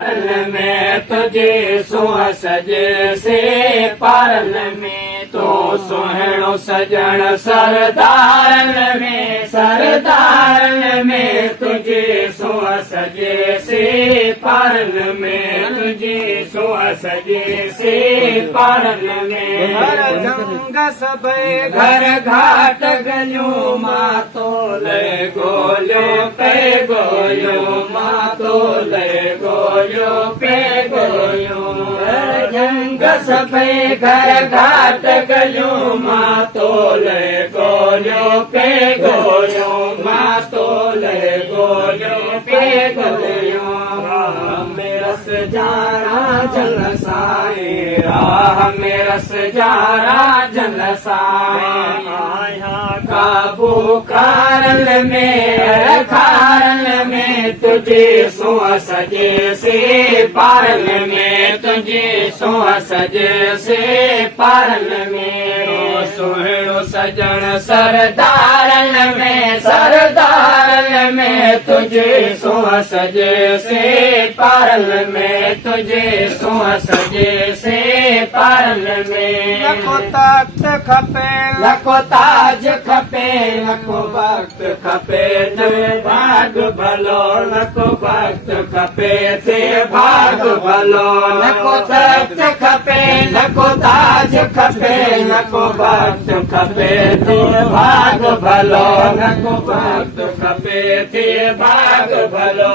पारन में तुझे सुह सजे से पारन में तो सुहिणो सजण सरदारन में तुझे सुह सजे से पारन में तुझे सुह सजे से पारन में हर जंग सब घर घाट गलियो मातो ले गोलियो पे गोलियो मातो ले गोलियो पे गोलियो जंग सभई घर घाट गलियो मातो ले गोलियो पे गोलियो मातो ले गोलियो पे गोलियो में रस जारा जल साए राह में रस जारा जल साए काबू खारन में तुझे सुह सजे से पारन में तुझे सुह सजे से पारन में सुहिणो सजण सरदारन में तुझे सुह सजे से पारन में तुझे सुह सजे से पारन में लखो तख्त खपे लखो ताज खपे लखो वक्त खपे ते भाग भलो लखो वक्त खपे ते भाग भलो लखो तख्त खपे लखो ताज खपे लखो वक्त खपे ते भाग भलो लखो वक्त खपे ते भाग भलो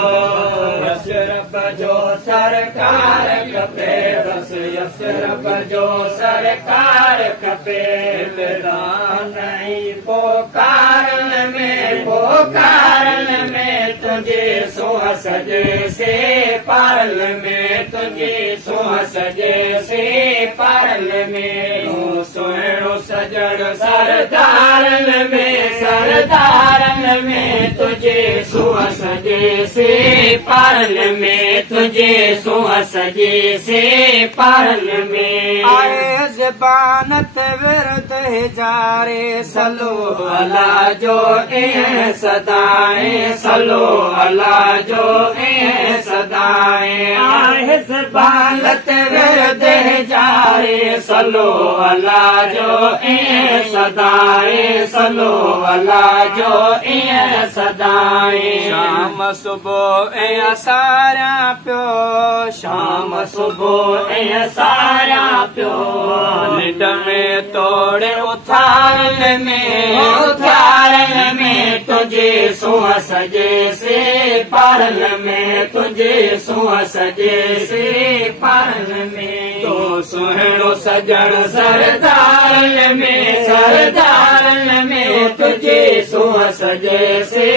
बस रब जो सरकार खपे बस यस रब जो सरकार खपे नहीं पोकारन में तुझे सुह सजे से पारन में तुझे सुह सजे से पारन में सुहिणो सजण सरदारन में तुझे सुह सजे से पारन में तुझे सुह सजे से पारन में आए ज़बानत विरद जारे सलो अला जो ए सदाएं सलो अला जो ए सदाएं आहे ज़बानत विरद जारे सलो अला जो ए सदाएं सलो अला जो ए सदाएं शाम सुबह ए सारा पियो शाम सुबह ए सारा पियो निड में तोड़े उथारन में तुझे सुह सजे से पारन में तुझे सुह सजे से पारन में तो सुहिणो सजण सरदारन में तुझे सुह सजे से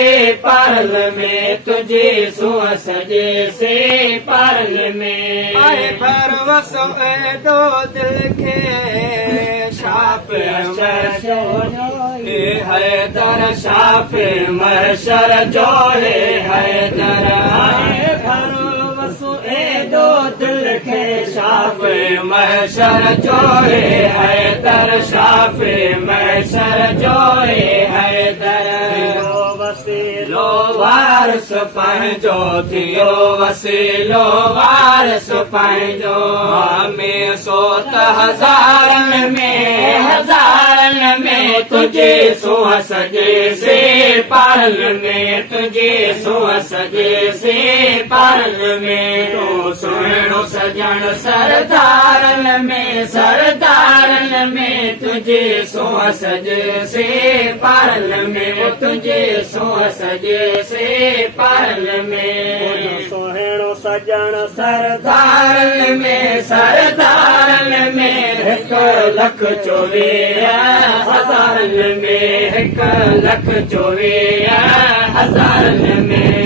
पारन में तुझे सुह सजे से पारन में आए परवस ए दो दिल के शाप हैदर शाफे महशर जोड़े हैदर आए भरोसो ए दो दिल के शाफे महशर जोड़े हैदर शाफे महशर जोड़े हैदर वसीलो वारस पंहिंजो थियो वसीलो वारस पंहिंजो में सोत हज़ारन में तुझे सुह सजे से पारन में तुझे सुह सजे से पारन में तो सुहिणो सजण सरदारन में तुझे सुह सजे से पारन में तुझे सुह सजे से पारन में सुहिणो सजण सरदारन में हिकु लख 24,000 में 1,24,000 में